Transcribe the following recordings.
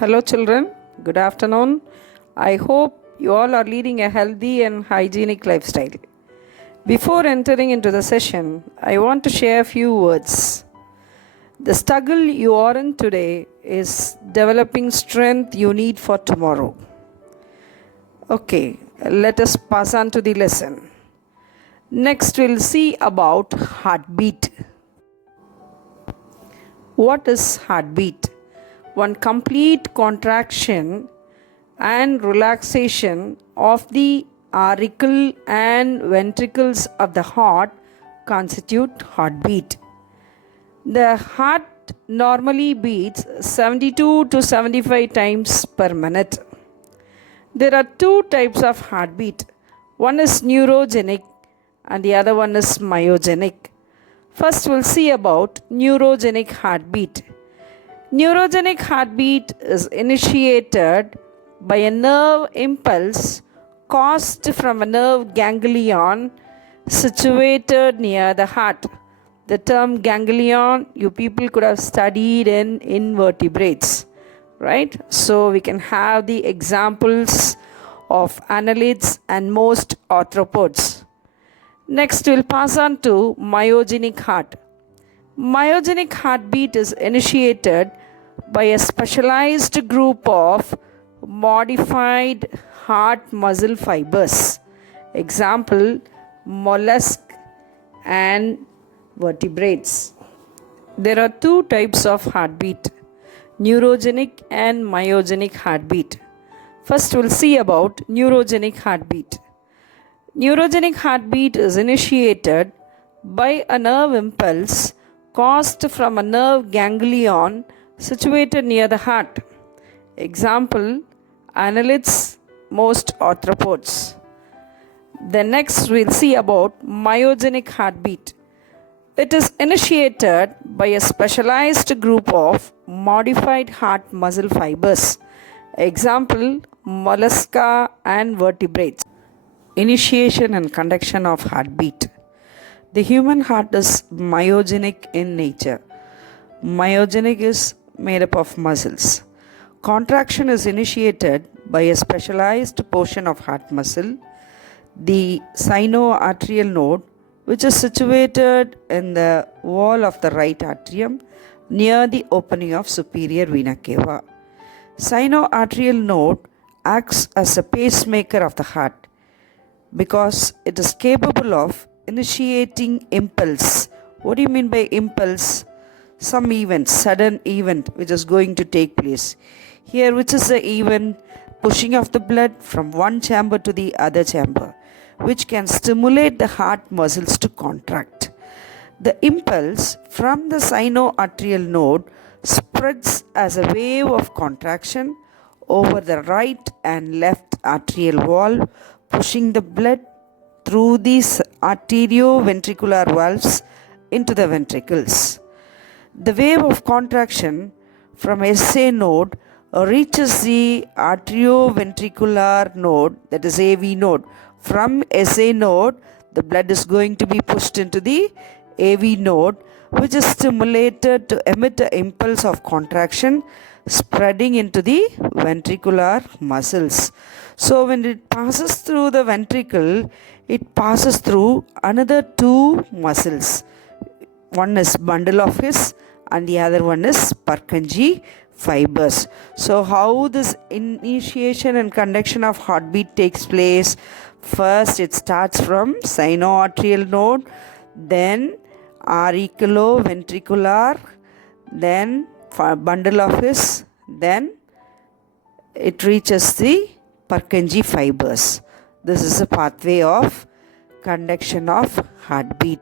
Hello, children. Good afternoon. I hope you all are leading a healthy and hygienic lifestyle. Before entering into the session, I want to share a few words. The struggle you are in today is developing strength you need for tomorrow. Okay, let us pass on to the lesson. Next, we'll see about heartbeat. What is heartbeat? One complete contraction and relaxation of the auricle and ventricles of the heart constitute heartbeat. The heart normally beats 72 to 75 times per minute. There are two types of heartbeat. One is neurogenic and the other one is myogenic. First, we'll see about neurogenic heartbeat. Neurogenic heartbeat is initiated by a nerve impulse caused from a nerve ganglion situated near the heart. The term ganglion you people could have studied in invertebrates, right? So we can have the examples of annelids and most arthropods. Next, we'll pass on to myogenic heart. Myogenic heartbeat is initiated by a specialized group of modified heart muscle fibers. Example, mollusk and vertebrates. There are two types of heartbeat, neurogenic and myogenic heartbeat. First, we'll see about neurogenic heartbeat. Neurogenic heartbeat is initiated by a nerve impulse caused from a nerve ganglion situated near the heart. Example, annelids, most arthropods. Then next we'll see about myogenic heartbeat. It is initiated by a specialized group of modified heart muscle fibers. Example, mollusca and vertebrates. Initiation and conduction of heartbeat. The human heart is myogenic in nature. Myogenic is made up of muscles. Contraction is initiated by a specialized portion of heart muscle, the sinoatrial node, which is situated in the wall of the right atrium near the opening of superior vena cava. Sinoatrial node acts as a pacemaker of the heart because it is capable of initiating impulse. What do you mean by impulse? Some event, sudden event which is going to take place. Here, which is the event? Pushing of the blood from one chamber to the other chamber, which can stimulate the heart muscles to contract. The impulse from the sinoatrial node spreads as a wave of contraction over the right and left arterial wall, pushing the blood through these arterioventricular valves into the ventricles. The wave of contraction from SA node reaches the arterioventricular node, that is AV node. From SA node, the blood is going to be pushed into the AV node, which is stimulated to emit an impulse of contraction spreading into the ventricular muscles. So when it passes through the ventricle, it passes through another two muscles. One is bundle of His and the other one is Purkinje fibers. So how this initiation and conduction of heartbeat takes place? First, it starts from sinoatrial node, then auriculoventricular, then bundle of His, then it reaches the Purkinje fibers. This is a pathway of conduction of heartbeat.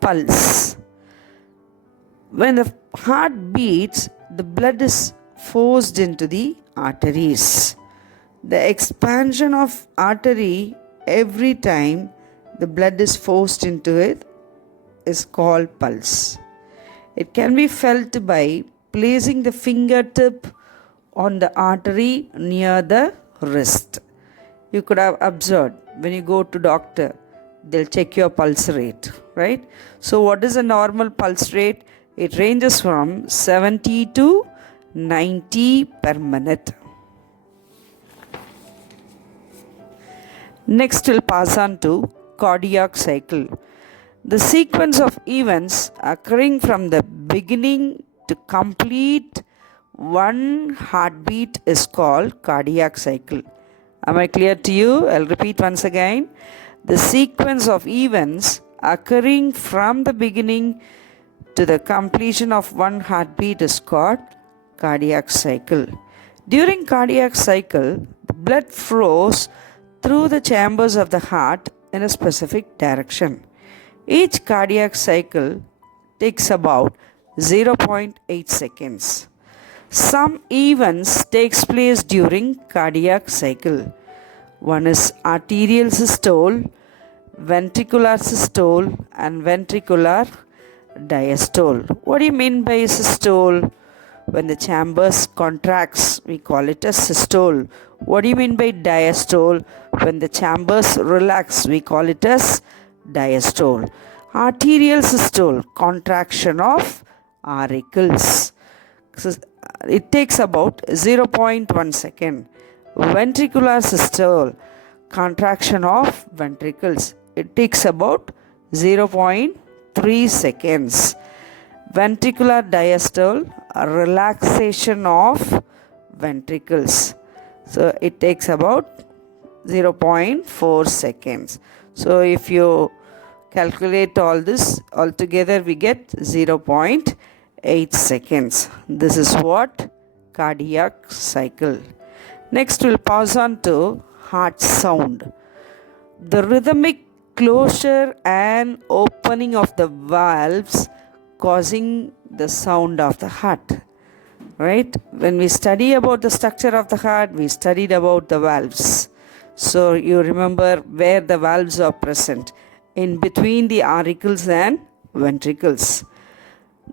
Pulse. When the heart beats, the blood is forced into the arteries. The expansion of artery every time the blood is forced into it is called pulse. It can be felt by placing the fingertip on the artery near the wrist. You could have observed when you go to doctor, they'll check your pulse rate, right? So what is a normal pulse rate? It ranges from 70 to 90 per minute. Next, we'll pass on to cardiac cycle. The sequence of events occurring from the beginning to complete one heartbeat is called cardiac cycle. Am I clear to you? I'll repeat once again. The sequence of events occurring from the beginning to the completion of one heartbeat is called cardiac cycle. During cardiac cycle, the blood flows through the chambers of the heart in a specific direction. Each cardiac cycle takes about 0.8 seconds. Some events takes place during cardiac cycle. One is arterial systole, ventricular systole, and ventricular diastole. What do you mean by systole? When the chambers contracts, we call it a systole. What do you mean by diastole? When the chambers relax, we call it as diastole. Arterial systole, contraction of auricles. So it takes about 0.1 second. Ventricular systole, contraction of ventricles. It takes about 0.3 seconds. Ventricular diastole, a relaxation of ventricles. So it takes about 0.4 seconds. So if you calculate all this altogether, we get 0.8 seconds. This is what cardiac cycle. Next, we'll pass on to heart sound. The rhythmic closure and opening of the valves causing the sound of the heart. Right? When we study about the structure of the heart, we studied about the valves. So you remember where the valves are present, in between the auricles and ventricles.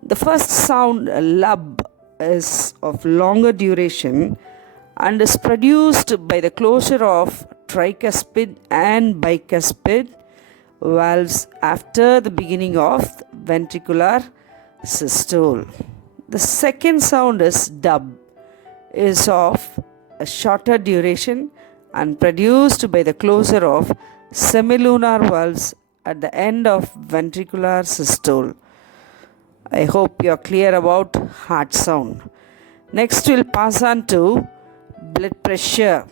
The first sound, lub, is of longer duration and is produced by the closure of tricuspid and bicuspid valves after the beginning of ventricular systole. The second sound is dub, is of a shorter duration and produced by the closure of semilunar valves at the end of ventricular systole. I hope you are clear about heart sound. Next, we'll pass on to blood pressure.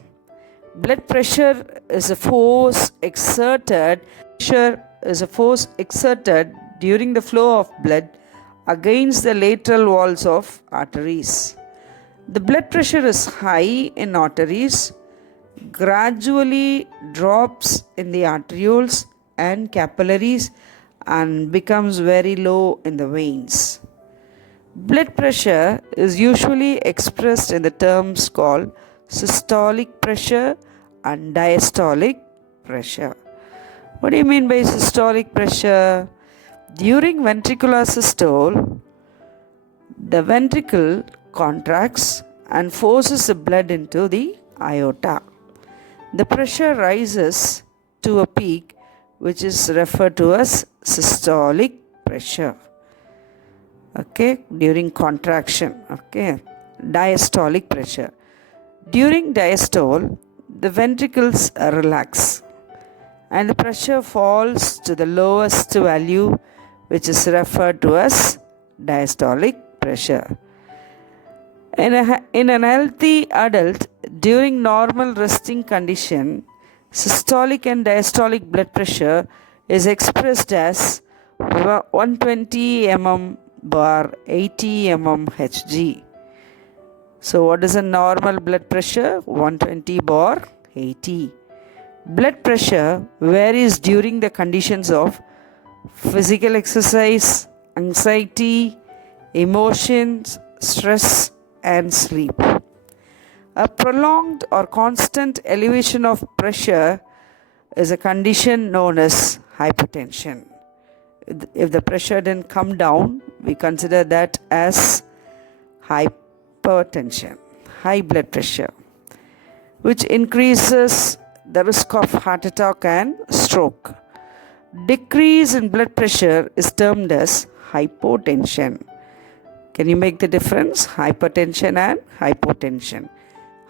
Blood pressure is a force exerted during the flow of blood against the lateral walls of arteries. The blood pressure is high in arteries, gradually drops in the arterioles and capillaries, and becomes very low in the veins. Blood pressure is usually expressed in the terms called systolic pressure and diastolic pressure. What do you mean by systolic pressure? During ventricular systole, the ventricle contracts and forces the blood into the aorta. The pressure rises to a peak, which is referred to as systolic pressure. Okay, during contraction. Okay, diastolic pressure. During diastole, the ventricles relax and the pressure falls to the lowest value, which is referred to as diastolic pressure. In an healthy adult, during normal resting condition, systolic and diastolic blood pressure is expressed as 120 mm bar 80 mm Hg. So what is a normal blood pressure? 120 bar 80. Blood pressure varies during the conditions of physical exercise, anxiety, emotions, stress, and sleep. A prolonged or constant elevation of pressure is a condition known as hypertension. If the pressure didn't come down, we consider that as hypertension, high blood pressure, which increases the risk of heart attack and stroke. Decrease in blood pressure is termed as hypotension. Can you make the difference? Hypertension and hypotension.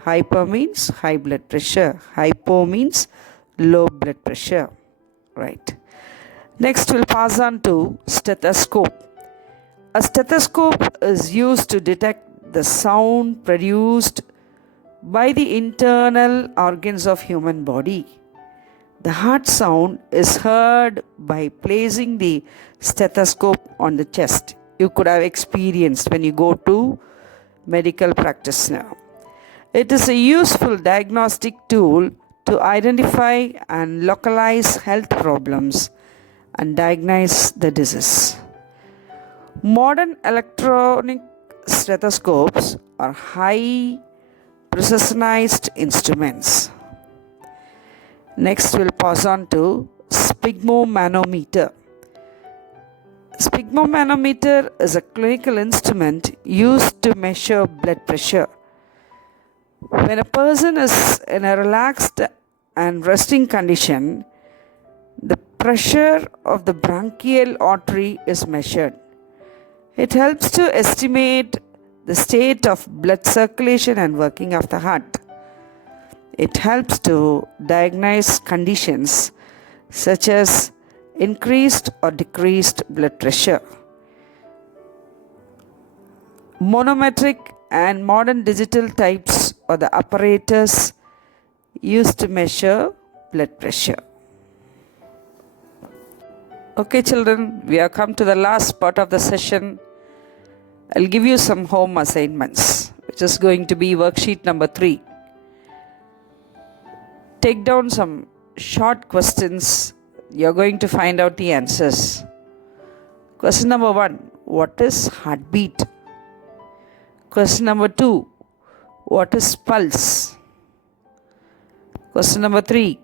Hyper means high blood pressure. Hypo means low blood pressure. Right. Next, we'll pass on to stethoscope. A stethoscope is used to detect the sound produced by the internal organs of human body. The heart sound is heard by placing the stethoscope on the chest. You could have experienced when you go to medical practice now. It is a useful diagnostic tool to identify and localize health problems and diagnose the disease. Modern electronic stethoscopes are high precisionized instruments. Next, we'll pass on to sphygmomanometer. Sphygmomanometer is a clinical instrument used to measure blood pressure. When a person is in a relaxed and resting condition, the pressure of the bronchial artery is measured. It helps to estimate the state of blood circulation and working of the heart. It helps to diagnose conditions such as increased or decreased blood pressure. Monometric and modern digital types are the apparatus used to measure blood pressure. Okay, children, we have come to the last part of the session. I'll give you some home assignments, which is going to be worksheet number 3. Take down some short questions. You're going to find out the answers. Question number 1, what is heartbeat? Question number 2, what is pulse? Question number 3,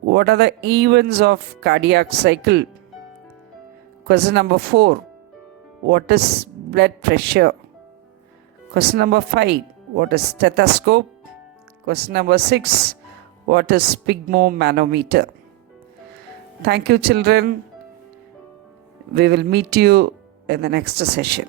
what are the events of cardiac cycle? Question number 4, what is blood pressure? Question number 5, what is stethoscope? Question number 6, what is sphygmomanometer? Thank you, children. We will meet you in the next session.